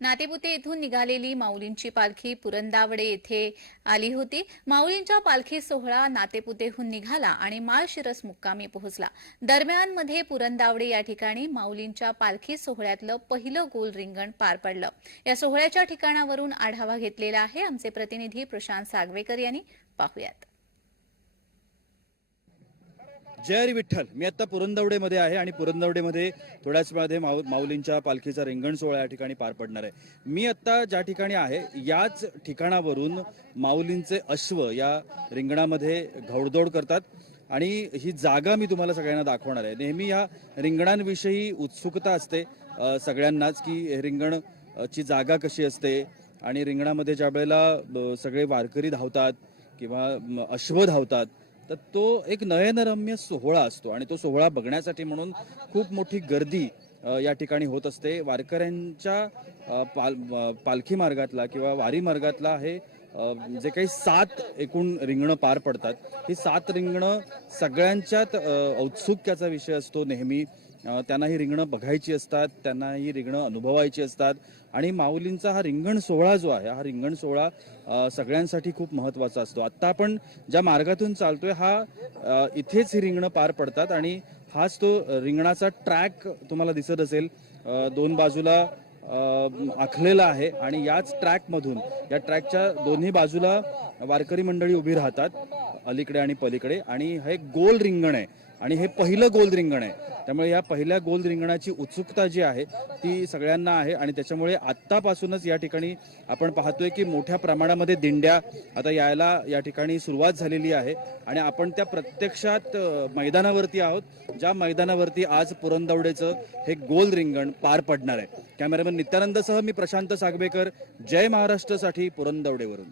नातेपुते येथून निघालेली माऊलींची पालखी पुरंदावडे येथे आली होती. माऊलींच्या पालखी सोहळा नातेपुतेहून निघाला आणि माळशिरस मुक्कामी पोहोचला. दरम्यानमध्ये पुरंदावडे या ठिकाणी माऊलींच्या पालखी सोहळ्यातलं पहिलं गोल रिंगण पार पडलं. या सोहळ्याच्या ठिकाणावरून आढावा घेतलेला आहे आमचे प्रतिनिधी प्रशांत सागवेकर यांनी. पाहुयात. जय हरी विठ्ठल. मी आता पुरंदवडेमध्ये आहे आणि पुरंदवडेमध्ये थोड्याच वेळामध्ये माऊ माऊलींच्या पालखीचा रिंगण सोहळा या ठिकाणी पार पडणार आहे. मी आत्ता ज्या ठिकाणी आहे याच ठिकाणावरून माऊलींचे अश्व या रिंगणामध्ये घौडदौड करतात आणि ही जागा मी तुम्हाला सगळ्यांना दाखवणार आहे. नेहमी या रिंगणांविषयी उत्सुकता असते सगळ्यांनाच की हे रिंगण ची जागा कशी असते आणि रिंगणामध्ये ज्या वेळेला सगळे वारकरी धावतात किंवा अश्व धावतात तर तो एक नयनरम्य सोहळा असतो आणि तो सोहळा बघण्यासाठी म्हणून खूप मोठी गर्दी या ठिकाणी होत असते. वारकऱ्यांच्या पाल पालखी मार्गातला किंवा वारी मार्गातला हे जे काही सात एकूण रिंगणं पार पडतात. ही सात रिंगणं सगळ्यांच्यात औत्सुक्याचा विषय असतो नेहमी. त्यांना ही रिंगणं बघायची असतात त्यांना ही रिंगणं अनुभवायची असतात. आणि माऊलींचा हा रिंगण सोहळा जो आहे हा रिंगण सोहळा सगळ्यांसाठी खूप महत्त्वाचा असतो. आत्ता आपण ज्या मार्गातून चालतोय हा इथेच ही रिंगणं पार पडतात आणि हाच तो रिंगणाचा ट्रॅक तुम्हाला दिसत असेल. दोन बाजूला आखलेला आहे आणि याच ट्रॅकमधून या ट्रॅकच्या दोन्ही बाजूला वारकरी मंडळी उभी राहतात अलीकडे आणि पलीकडे. आणि हे गोल रिंगण आहे. आणि हे पहिलं गोल रिंगण आहे. त्यामुळे या पहिल्या गोल रिंगणाची उत्सुकता जी आहे ती सगळ्यांना आहे आणि त्याच्यामुळे आत्तापासूनच या ठिकाणी आपण पाहतोय की मोठ्या प्रमाणामध्ये दिंड्या आता यायला या ठिकाणी सुरुवात झालेली आहे आणि आपण त्या प्रत्यक्षात मैदानावरती आहोत ज्या मैदानावरती आज पुरंदवडेचं हे गोल रिंगण पार पडणार आहे. कॅमेरामॅन नित्यानंदसह मी प्रशांत सागवेकर जय महाराष्ट्रसाठी पुरंदवडेवरून.